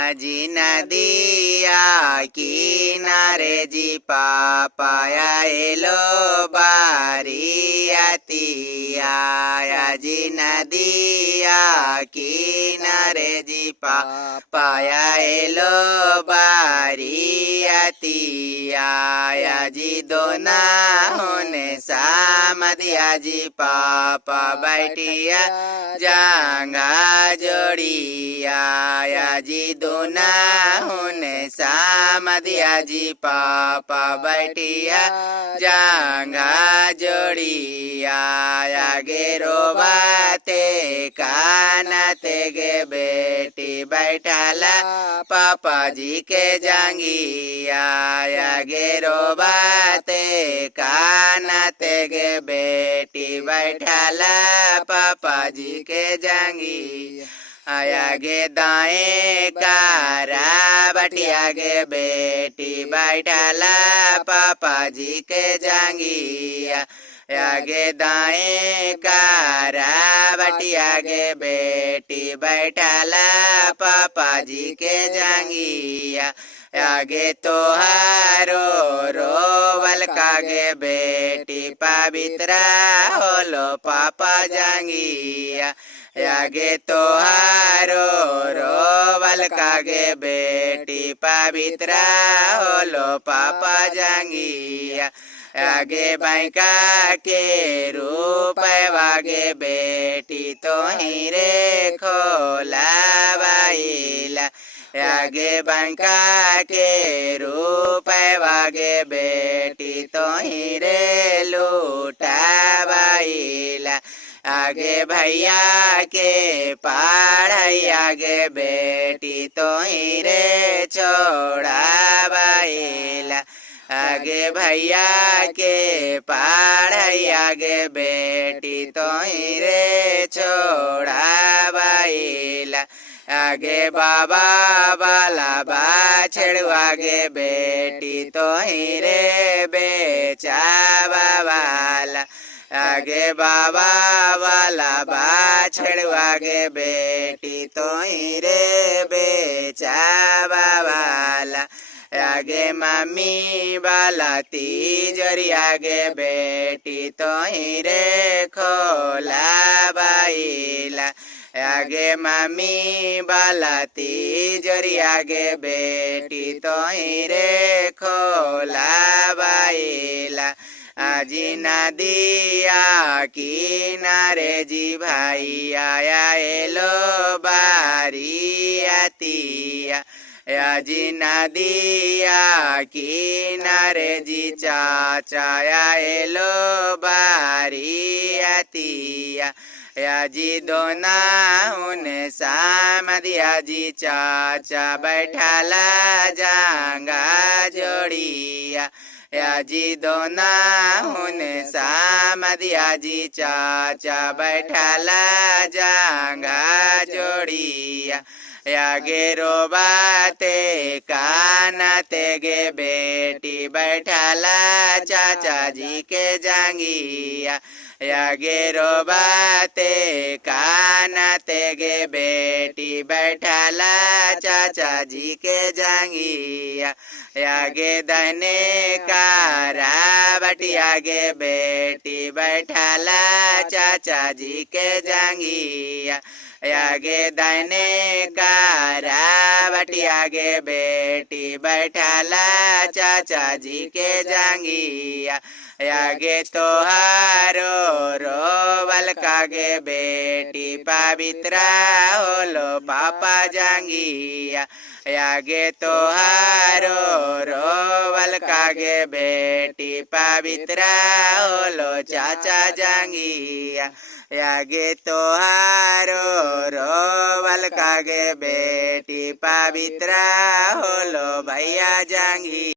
আজি নদিয়া কিনারে জি পাপায়া এলো বারিয়াতিয়া আজি নদিয়া কিনারে জি পাপায়া এলো বারিয়াতিয়া আজি दोना होने सामदिया जी पापा बैठिया जांगा जोड़िया जी दोना होने सामदिया जी पापा बैठिया जांगा जोड़िया आगे रोबाते कानते गे बेटी बैठाला पापा जी के जांगिया आगे रोबाते कानते गे बेटी बैठाला पापा जी के जांगी आगे दाएं कारा बटिया गे बेटी बैठाला पापा जी के जांगी आगे दाएं कारा बटिया गे बेटी बैठाला पापा जी के जांगी आगे तोहारो रोवल कागे बेटी पवित्रा होलो पापा जांगी आगे तोहारो रोवल कागे बेटी पवित्रा होलो पापा जांगी आगे बैंका के रूप वागे बेटी तो ही रे खोला बाइला आगे बैंका के रूप वागे बेटी तो ही रे लूटा बाइला आगे भैया के पढ़ाई आगे बेटी तो ही रे छोड़ा बाइला आगे भैया के पढ़ाई आगे बेटी तो ही रे छोड़ा बाइला आगे बाबा वाला बाछड़ू आगे बेटी तो ही रे बेचा वाला आगे बाबा वाला बाछड़ू आगे बेटी तो ही रे बेचा वाला आगे मम्मी वाला तिजोरी आगे बेटी तो ही रे खोला बाइला आगे मम्मी वाला तिजोरी आगे बेटी तो ही रे खोला बाइला आजी नदिया किनारे जी भाई आया एलो बारियातिया आजी नदिया किनारे जी चाचा एलो बारियातिया आजी दोना उन्हें सामदिया जी चाचा बैठाला जांगा जोड़िया आजी दोना उन्हें सामदिया जी चाचा बैठाला जांगा जोड़िया आगे रोबाते कानते गे बेटी बैठाला चाचा जी के जांगिया आगे रोबाते कानते गे बेटी बैठाला चाचा जी के जांगिया आगे दहने कारा बटिया गे बेटी बैठाला चाचा जी के जांगिया आगे दाने कारा बटिया गे बेटी बैठाला चाचा जी के जांगिया आगे तोहारो रोवल कागे बेटी पवित्रा होलो पापा जांगिया आगे तोहारो रोवल कागे बेटी पवित्रा होलो चाचा जांगिया आगे तोहारो रोवल कागे बेटी पवित्रा होलो भैया जांगी।